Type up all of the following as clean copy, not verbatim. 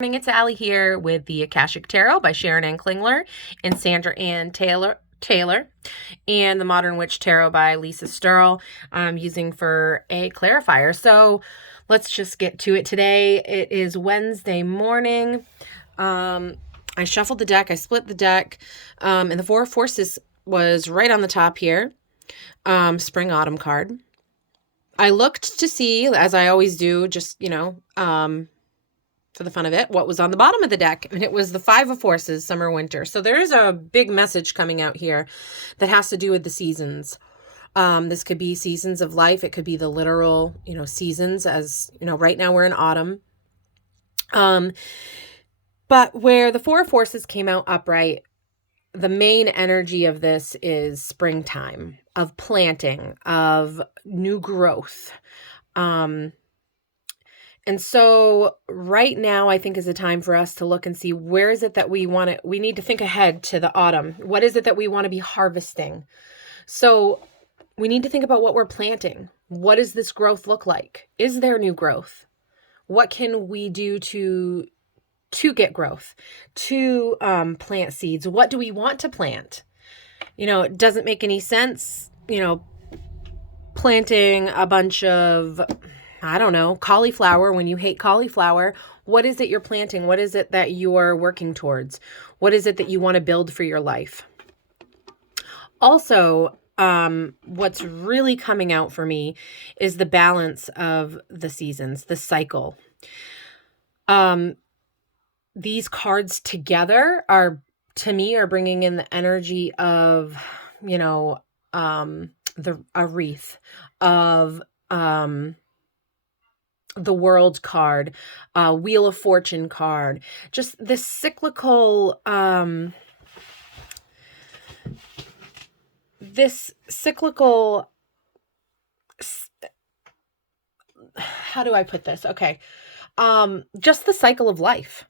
Morning, it's Allie here with the Akashic Tarot by Sharon Ann Klingler and Sandra Ann Taylor, and the Modern Witch Tarot by Lisa Sterl. I'm using for a clarifier. So let's just get to it today. It is Wednesday morning. I shuffled the deck, I split the deck, and the Four of Forces was right on the top here. Spring Autumn card. I looked to see, as I always do, just, for the fun of it, what was on the bottom of the deck, and it was the Five of Forces, summer, winter. So there is a big message coming out here that has to do with the seasons. This could be seasons of life. It could be the literal, seasons, as, right now we're in autumn. But where the Four of Forces came out upright, the main energy of this is springtime, of planting, of new growth. And so right now, I think is a time for us to look and see, where is it that we need to think ahead to the autumn. What is it that we want to be harvesting? So we need to think about what we're planting. What does this growth look like? Is there new growth? What can we do to get growth, to plant seeds? What do we want to plant? It doesn't make any sense, planting a bunch of, cauliflower when you hate cauliflower. What is it you're planting? What is it that you're working towards? What is it that you want to build for your life? Also, what's really coming out for me is the balance of the seasons, the cycle. These cards together are bringing in the energy of, a wreath of, the World card, Wheel of Fortune card, just this cyclical, how do I put this? Okay. Just the cycle of life,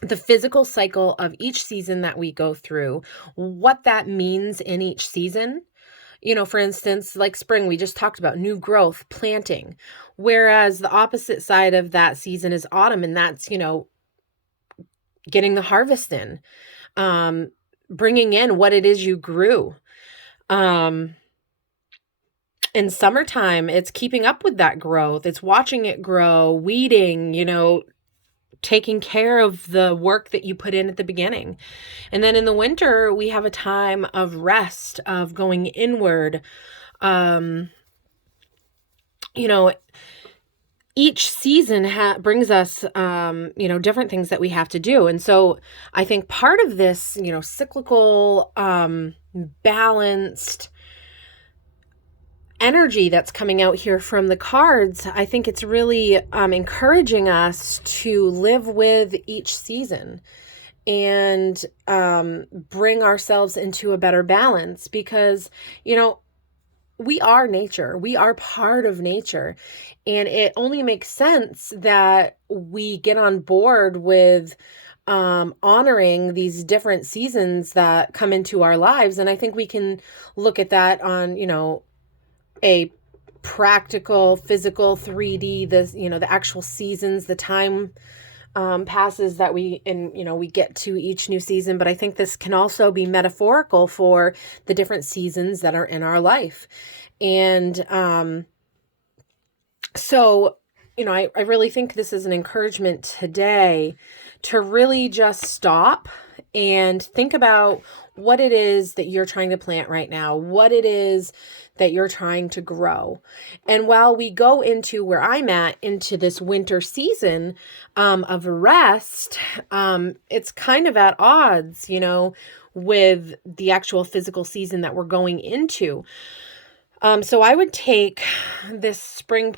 the physical cycle of each season that we go through, what that means in each season. For instance, like spring, we just talked about new growth, planting, whereas the opposite side of that season is autumn, and that's, getting the harvest in, bringing in what it is you grew. In summertime, it's keeping up with that growth. It's watching it grow, weeding, taking care of the work that you put in at the beginning. And then in the winter, we have a time of rest, of going inward. Each season brings us, different things that we have to do. And so I think part of this, cyclical, balanced energy that's coming out here from the cards, I think it's really encouraging us to live with each season and bring ourselves into a better balance, because we are nature. We are part of nature, and it only makes sense that we get on board with honoring these different seasons that come into our lives. And I think we can look at that on a practical, physical 3D, the actual seasons, the time passes that we get to each new season. But I think this can also be metaphorical for the different seasons that are in our life. And so, I really think this is an encouragement today to really just stop and think about what it is that you're trying to plant right now, what it is that you're trying to grow. And while we go into where I'm at, into this winter season of rest, it's kind of at odds, with the actual physical season that we're going into. So I would take this spring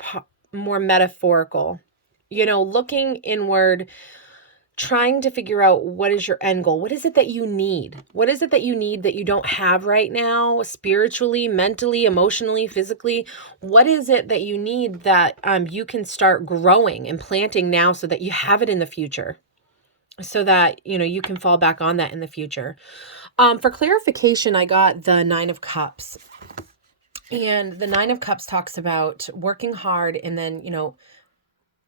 more metaphorical, looking inward, trying to figure out, what is your end goal? What is it that you need? What is it that you need that you don't have right now, spiritually, mentally, emotionally, physically? What is it that you need that you can start growing and planting now, so that you have it in the future, so that, you can fall back on that in the future? For clarification, I got the Nine of Cups. And the Nine of Cups talks about working hard and then,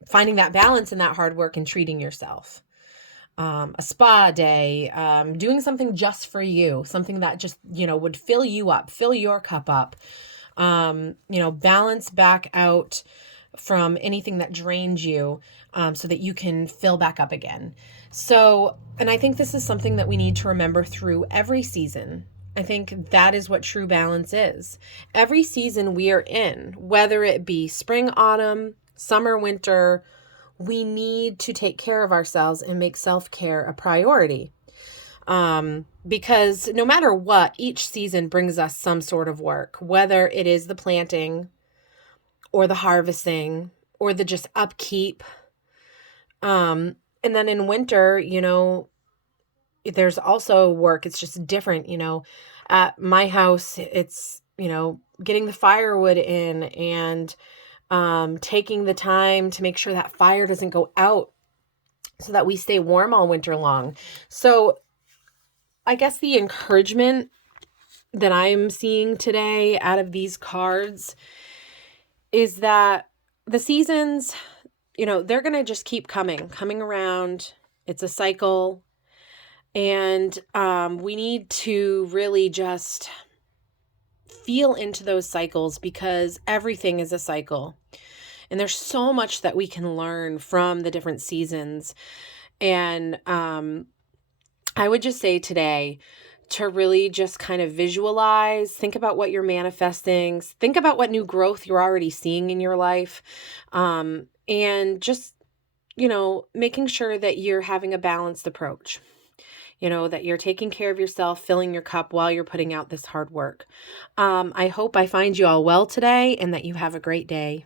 finding that balance in that hard work and treating yourself. A spa day, doing something just for you, something that just, would fill you up, fill your cup up, balance back out from anything that drains you, so that you can fill back up again. So, and I think this is something that we need to remember through every season. I think that is what true balance is. Every season we are in, whether it be spring, autumn, summer, winter, we need to take care of ourselves and make self-care a priority. Because no matter what, each season brings us some sort of work, whether it is the planting or the harvesting or the just upkeep. And then in winter, there's also work. It's just different, at my house, it's, getting the firewood in and taking the time to make sure that fire doesn't go out so that we stay warm all winter long. So I guess the encouragement that I'm seeing today out of these cards is that the seasons, they're going to just keep coming around. It's a cycle. And we need to really just feel into those cycles, because everything is a cycle. And there's so much that we can learn from the different seasons. And I would just say today to really just kind of visualize, think about what you're manifesting, think about what new growth you're already seeing in your life, and just, making sure that you're having a balanced approach. That you're taking care of yourself, filling your cup while you're putting out this hard work. I hope I find you all well today and that you have a great day.